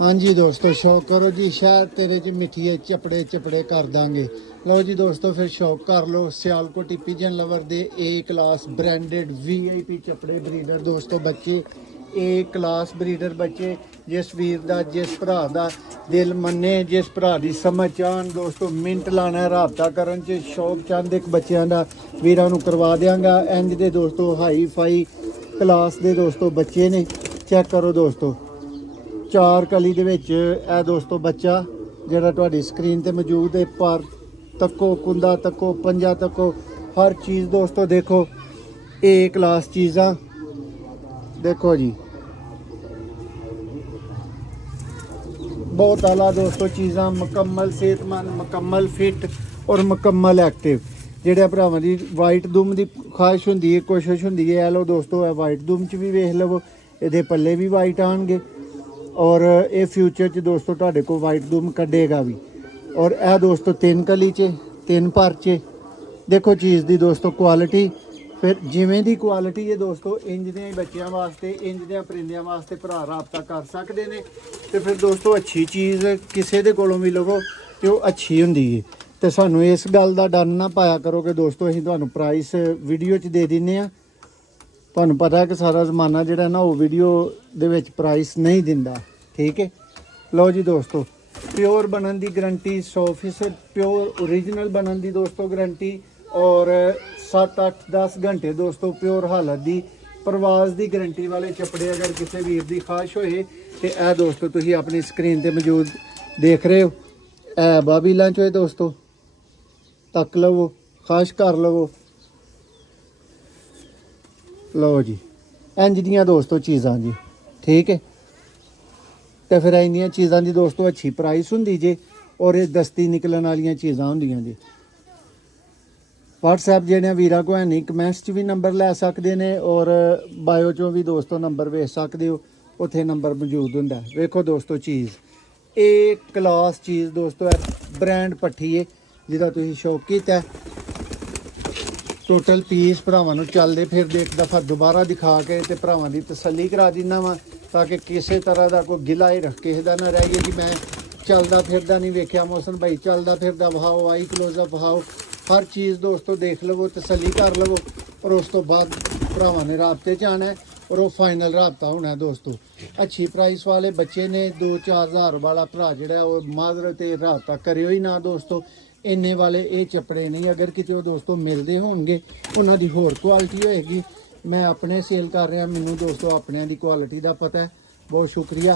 हाँ जी दोस्तों, शौक करो जी, शहर तेरे च मिठिए चपड़े चपड़े कर देंगे। लो जी दोस्तों, फिर शौक कर लो। सियालकोटी पिजन लवर दे ए क्लास ब्रांडेड VIP चपड़े ब्रीडर दोस्तों बच्चे, ए क्लास ब्रीडर बच्चे। जिस वीर दा जिस भरा दा दिल मन्ने, जिस भरा दी समझ चाहन दोस्तों, मिंट लाना है राबता करन च। शौक चंद एक बच्चों का वीरां नूं करवा देंगा। इंज दे दोस्तों हाई फाई क्लास दे दोस्तों बच्चे ने। चेक करो दोस्तों, चार कली दे विच ए दोस्तों बच्चा जिहड़ा तुहाडी स्क्रीन ते मौजूद है। पर तक्को, कुंदा तक्को, पंजा तक्को, हर चीज़ दोस्तों देखो, ए क्लास चीज़ां देखो जी, बहुत आला दोस्तों चीज़ां, मुकम्मल सेहतमंद, मुकम्मल फिट और मुकम्मल एक्टिव। ਜਿਹੜੇ ਭਰਾਵਾਂ ਦੀ ਵਾਈਟ ਦੁਮ ਦੀ ਖਾਹਿਸ਼ ਹੁੰਦੀ ਹੈ, ਕੋਸ਼ਿਸ਼ ਹੁੰਦੀ ਹੈ, ਇਹ ਲਓ ਦੋਸਤੋ, ਇਹ ਵਾਈਟ ਦੁਮ 'ਚ ਵੀ ਵੇਖ ਲਵੋ, ਇਹਦੇ ਪੱਲੇ ਵੀ ਵਾਈਟ ਆਣਗੇ और ये फ्यूचर च दोस्तों तुहाडे को वाइट दुम कड्डेगा भी। और यह दोस्तों तीन कली च, तीन पर च देखो चीज़ दी दोस्तों क्वालिटी। फिर जिवें दी क्वालिटी है दोस्तों, इंज दे बच्चों वास्ते, इंज दे परिंदियां वास्ते भरा राबता कर सकते हैं। तो फिर दोस्तों अच्छी चीज़ किसी दे कोलों भी लवो तो अच्छी हुंदी है। तो सानू इस गल का डर ना पाया करो कि दोस्तों असीं तुहानू प्राइस वीडियो च दे दिंदे आ। ਤੁਹਾਨੂੰ ਪਤਾ ਹੈ ਕਿ ਸਾਰਾ ਜ਼ਮਾਨਾ ਜਿਹੜਾ ਨਾ ਉਹ ਵੀਡੀਓ ਦੇ ਵਿੱਚ ਪ੍ਰਾਈਸ ਨਹੀਂ ਦਿੰਦਾ, ਠੀਕ ਹੈ। ਲਓ ਜੀ ਦੋਸਤੋ, ਪਿਓਰ ਬਣਨ ਦੀ ਗਰੰਟੀ 100%, ਪਿਓਰ ओरिजिनल ਬਣਨ ਦੀ ਦੋਸਤੋ ਗਰੰਟੀ। ਔਰ 7-8-10 ਘੰਟੇ ਦੋਸਤੋ ਪਿਓਰ ਹਾਲਤ ਦੀ ਪ੍ਰਵਾਸ ਦੀ ਗਰੰਟੀ ਵਾਲੇ ਕੱਪੜੇ ਅਗਰ ਕਿਸੇ ਵੀਰ ਦੀ ਖਾਸ਼ ਹੋਏ ਤੇ ਇਹ ਦੋਸਤੋ ਤੁਸੀਂ ਆਪਣੀ ਸਕਰੀਨ ਤੇ ਮੌਜੂਦ ਦੇਖ ਰਹੇ ਹੋ, ਇਹ ਬਾਬੀਲਾਂ ਚੋਂ ਦੋਸਤੋ ਤੱਕ ਲਵੋ, ਖਾਸ਼ ਕਰ ਲਵੋ। लो जी इंज दियाँ दोस्तों चीज़ां जी, ठीक है। तो फिर इन्नियां चीज़ां दी दोस्तों अच्छी प्राइस हुंदी जे, और ये दस्ती निकलन वालियां चीज़ां हुंदियां जी। WhatsApp जेह्ड़े वीरां को है नहीं, कमेंट्स च भी नंबर लै सकदे ने, और बायो चों भी दोस्तों नंबर भेज सकदे हो, उत्थे नंबर मौजूद हुंदा है। वेखो दोस्तों चीज़ ए क्लास चीज़ दोस्तों है, ब्रांड पट्ठी है जिहदा तुसीं शौक कीता है। टोटल पीस भरावां नूं चलदे फिरदे एक दफ़ा दोबारा दिखा के ते भरावां दी तसल्ली करा दिना वा, ताकि किसी तरह का कोई गिला ही रख किसी का ना रह गया कि मैं चलदा फिरदा नहीं वेख्या। मौसम भाई चलदा फिरदा वहाओ, आई क्लोजअप वहाओ, हर चीज़ दोस्तों देख लवो, तसल्ली कर लवो, और उस तो बाद भरावां ने राबते च आना है, और वो फाइनल राबता होना है दोस्तों। अच्छी प्राइस वाले बच्चे ने, 2-4 हज़ार वाला भरा जिहड़ा वो माजरत राबता करियो ही ना दोस्तों। इन्ने वाले ये चपड़े नहीं, अगर किते दोस्तों मिलते होणगे उन्हां दी होर क्वालिटी होएगी। मैं अपने सेल कर रहा, मैनूं दोस्तों अपने दी क्वालिटी का पता है। बहुत शुक्रिया।